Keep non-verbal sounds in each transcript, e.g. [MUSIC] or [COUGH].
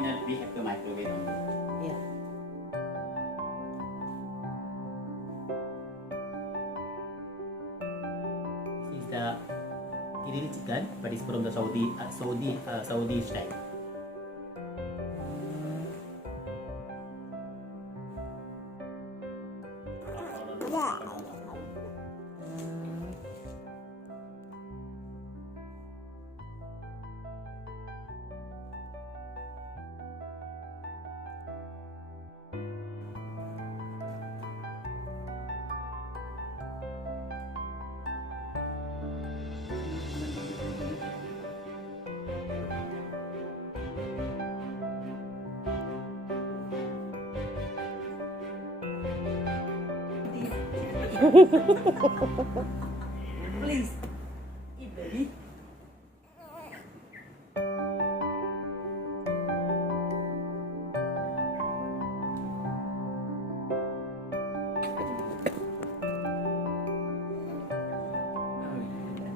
not we have to microwave only. Yeah. This is the grilled chicken, but it's from the Saudi uh, Saudi uh, Saudi style. Please. Eat, baby.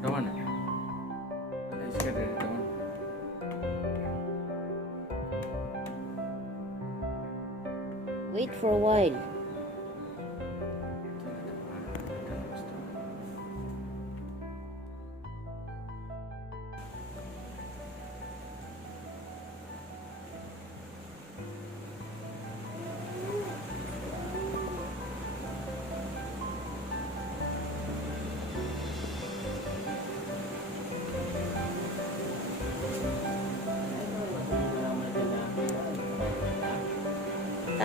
Don't. Let's get it. Don't. Wait for a while.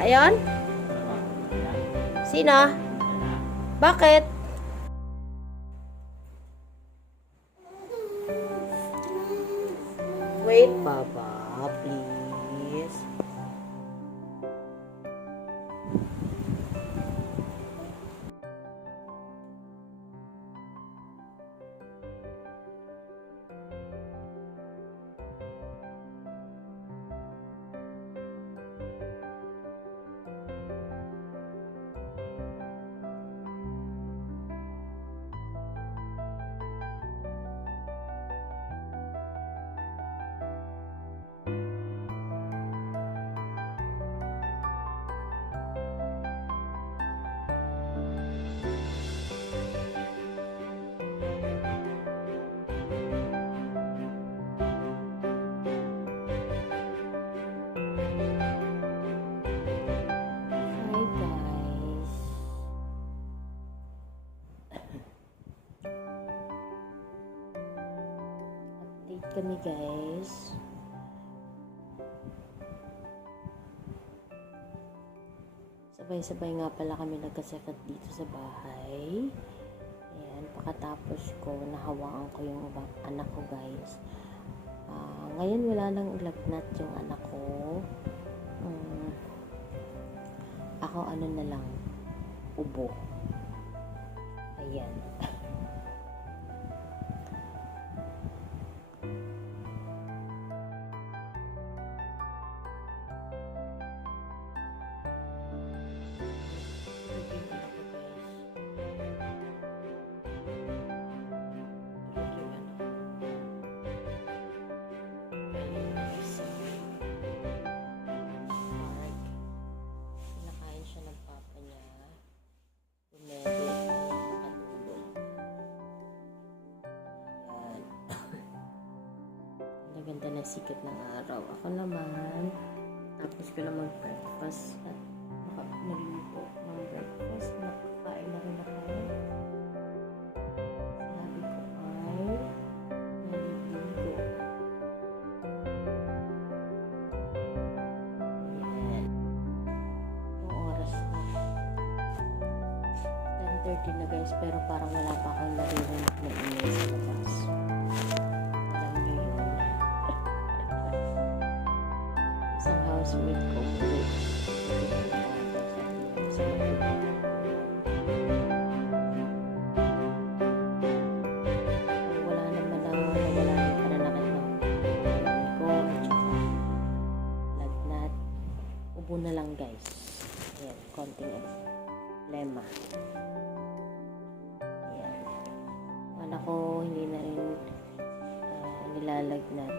Ayon? Sino? Bakit? Wait, Baba, please. Kami, guys. Sabay-sabay nga pala kami nagkasakit dito sa bahay. Ayan, pakatapos ko, nahawaan ko yung anak ko, guys. Ah, ngayon wala nang lagnat yung anak ko. Mm, ako ano na lang, ubo. Ayan. [LAUGHS] Ang ganda ng sikat ng araw. Ako naman, tapos ko na mag-breakfast. At naligo ng breakfast. Nakakain na rin ako. Sabi ko ay naliligo. Ayan. Yung oras na. 10.30 na guys, pero parang wala pa akong naririnig na ingay sa labas. Sa Manila. Wala naman na wala ng pananakit ng katawan ko. Lagnat. Ubo na lang guys. Ayan, konting lema. Ayan. Anak ko hindi na rin ah, nilalagnat.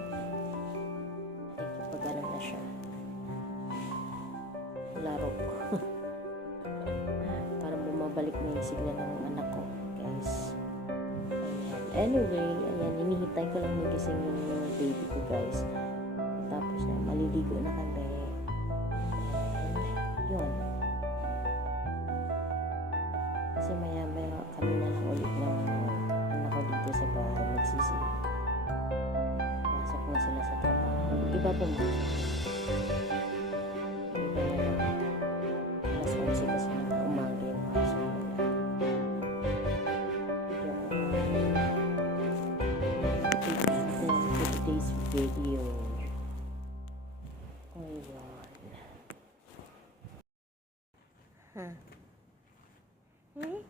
Nakikipag ano na siya. Laro. [LAUGHS] Para bumabalik na yung sigla ng anak ko, guys. Ayan. Anyway, ayan, hinihintay ko lang magising yung baby ko, guys. Tapos na, maliligo na kami. Yun. Kasi maya maya kami na lang ulit ng anak ko dito sa bahay. Magsisi. Pasok na sila sa trabaho. Iba pumasok. 嗯，咦、